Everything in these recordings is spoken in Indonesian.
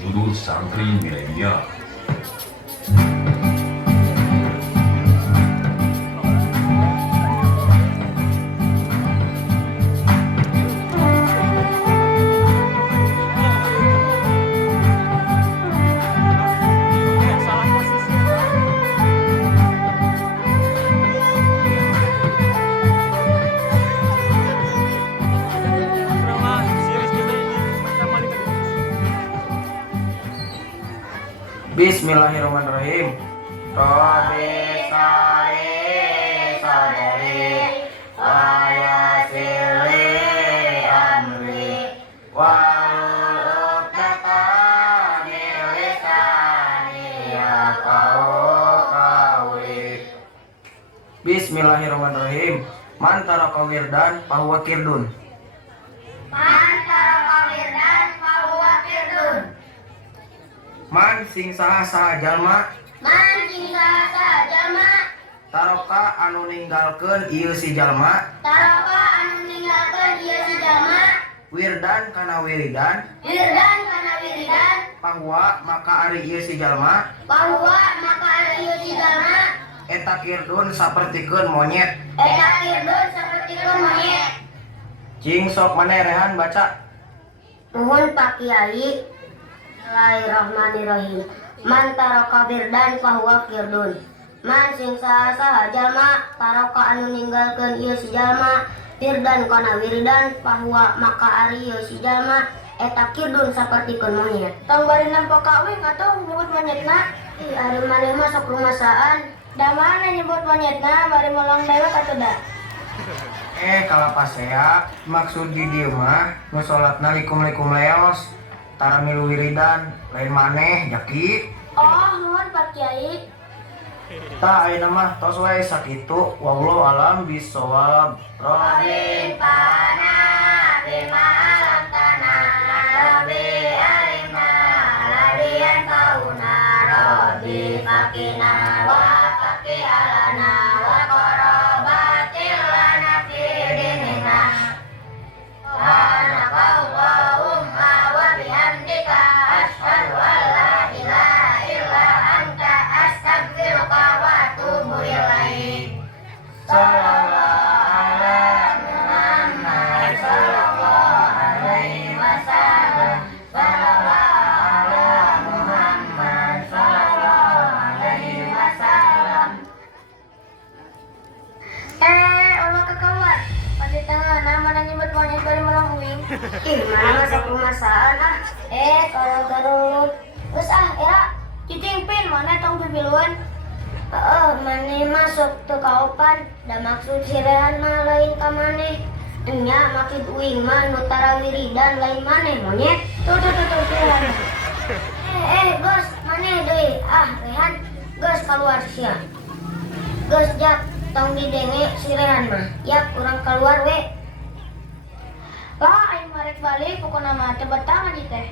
Judul Santri Milenial. Bismillahirrahmanirrahim. Rabbi sholli sadri wa yassir li amri wahlul 'uqdatam min lisani yafqahu qawli. Bismillahirrahmanirrahim. Man taraka wirdan fahuwa kirdun. Man sing saha jalma taroka anu ninggalkeun ieu si jalma wirdan kana wiridan bahwa maka ari ieu si jalma eta kirdun sapertikeun monyet. Cing sok maneh rehan baca. Nuhun Pak Kiai. Bismillahirrahmanirrahim. Man taraka wirdan fahuwa kirdun. Man sing saha jalma taraka anu ninggalkeun ieu si jalma wirdan kana wiridan fahuwa maka ari ieu si jalma eta kirdun sapertikeun monyet. Tong bari nampak kawin atau nyebut monyetna? Ih, ari maneh mah sok rumasaan. Da mana nyebut monyetna bari molong lewat atau da? Kalapasea maksud di dieu mah nu salatna likum-likum leos tara milu wiridan lain maneh jaki. Oh, nuhun Pak Kiai. Ta ayeuna mah tos wae sakitu wallahu alam bisawab. Robin pana bima alam tanah Robi alima ladian kauna Robi fakina wa faki alana wa korobatil lana fi dinina wa naqawwahumma wa bihamdika ashhadu an la ilaha illa anta astaghfiruka wa atubu ilaik. Allah kekawat. Pada tengah nama dan nyebut monyet bari molong uing. Ih, mana sok rumasaan ah. Kalau garut. Geus era cicing pin mana tong bibiluan. Maneh masuk teu kaopan, da maksud sirehan mah lain ka maneh. Enya maksud uing mah nu tara wiridan lain maneh monyet. Tuh siaran. Gos, maneh deui. Rehan, gos keluar sia. Gos jak tong didenge sirehan mah. Yap, urang keluar we. Lah aing marek balik pokona mah teu betang aja teh.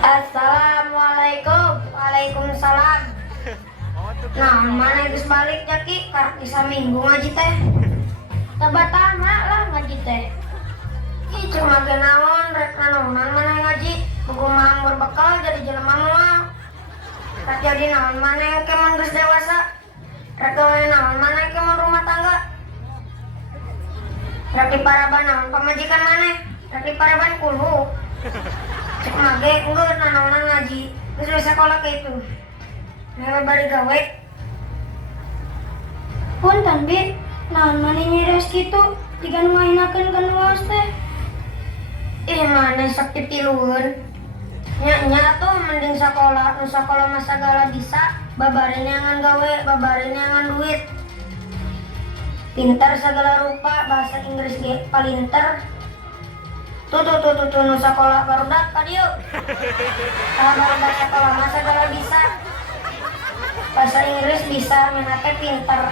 Assalamualaikum. Waalaikumsalam. Nah, mana geus balik jaki karek bisa minggu ngaji teh. Tabatama lah ngaji teh. Ih, cuma ge naon rek naonan mana ngaji. Kudu mah berbekal jadi jelema moal. Rek jadi naon mana ke mun geus dewasa. Rek gawe naon mana ke mun rumah tangga. Rek diparaban naon pamajikan maneh. Rek diparaban kudu. Cek mah ge enggeun naonan ngaji. Geus bisa sekolah ke itu. Nah, bari gawe. Punten bi, naon maneh nyeres kitu? Jika nu ngahinakeun ka nuas teh. Ih, maneh sok dipilueun. Nya tuh mending sekolah, nu sekolah mah sagala bisa, babareun ngan gawe, babareun ngan duit. Pintar segala rupa, bahasa Inggris ge palinter. Tuh nu sakola barudak ka dieu. Kalau barudak sakola mah segala bisa. Bahasa Inggris bisa, mana teh pinter.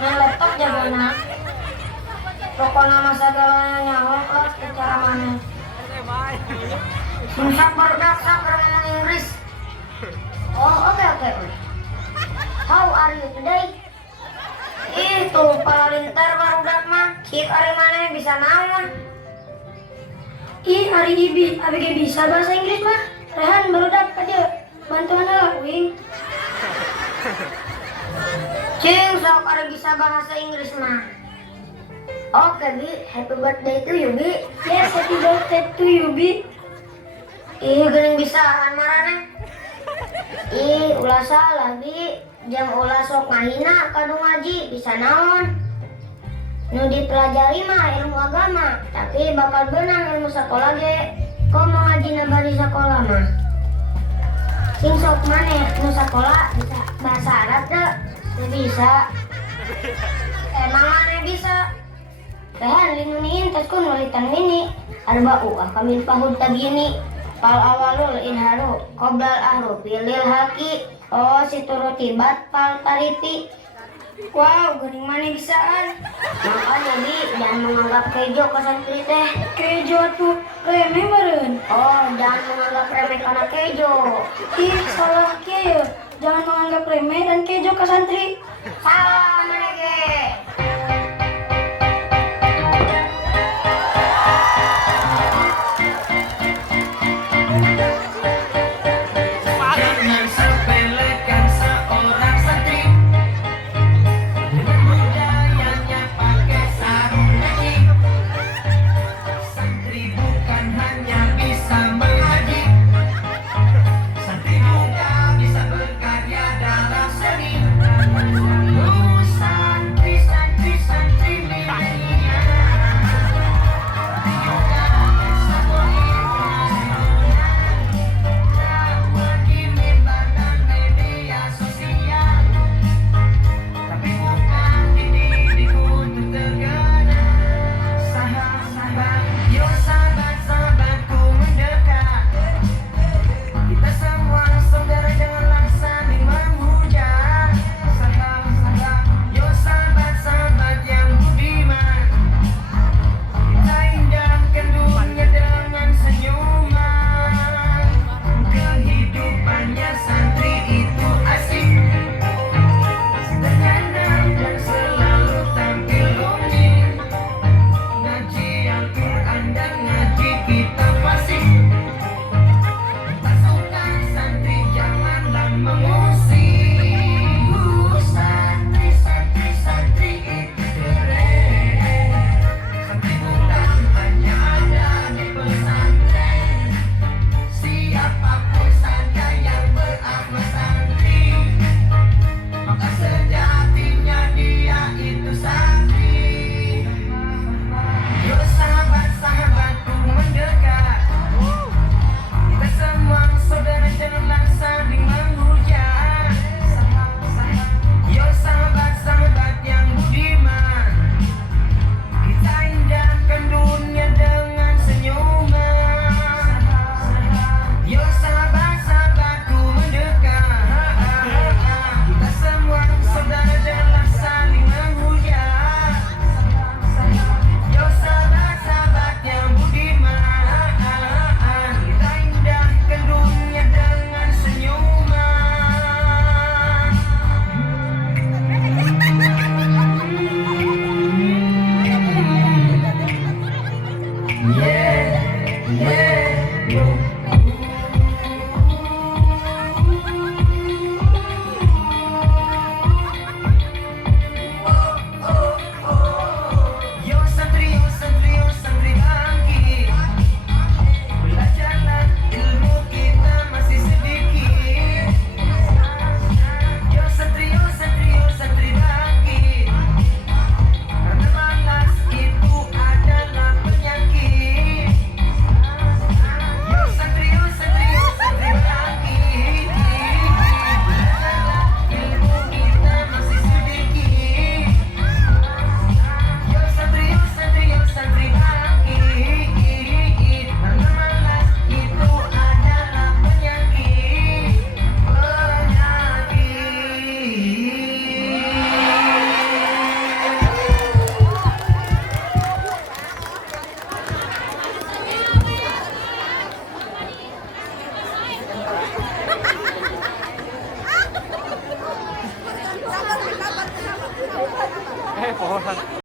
Main laptop jagana. Pokoknya mah segalanya nyaho lah cara mana. Susah barudak sak ngomong Inggris. Oh, oke. How are you today? Itu palinter barudak mah. Cik ari mana bisa naon? Ih, hari ini abg bisa bahasa Inggris mah. Rehan barudak aja. Bantuan lah, wing. Cing, sok ari bisa bahasa Inggris mah. Oke, Bi. Happy birthday to you, Bi. Yes, happy birthday to you, Bi. Ih, geuning bisaan marane. Ih, ulah salah, Bi. Jam ulah sok ngahina kanu ngaji, bisa naon? Nu dipelajari mah ilmu agama, tapi bakal benang ilmu sekolah ge. Kok mau ngaji nabari sekolah mah? Sing sok maneh nu sekolah bisa bahasa Arab teu? Teu bisa. Emang maneh bisa? Rehan linuniin taskun walitan mini. Arba'u akamin pahud tagini. Pal awalul inharu qoblal ahru pilil haki. Oh si turutibat pal tariti. Wow, geuning maneh bisaan. Makanya Bi, jangan menganggap kejo ke santri teh. Kejo tuh remeh meureun. Oh, jangan menganggap remeh karena kejo. Ih, salah kieu. Jangan menganggap remeh dan kejo ke santri. Salah maneh ge. Jangan sepelekan seorang santri. Budayanya pakai sarung kaki. Santri bukan hanya bisa mengaji. Santri juga bisa berkarya dalam seni. Nusantara pohon.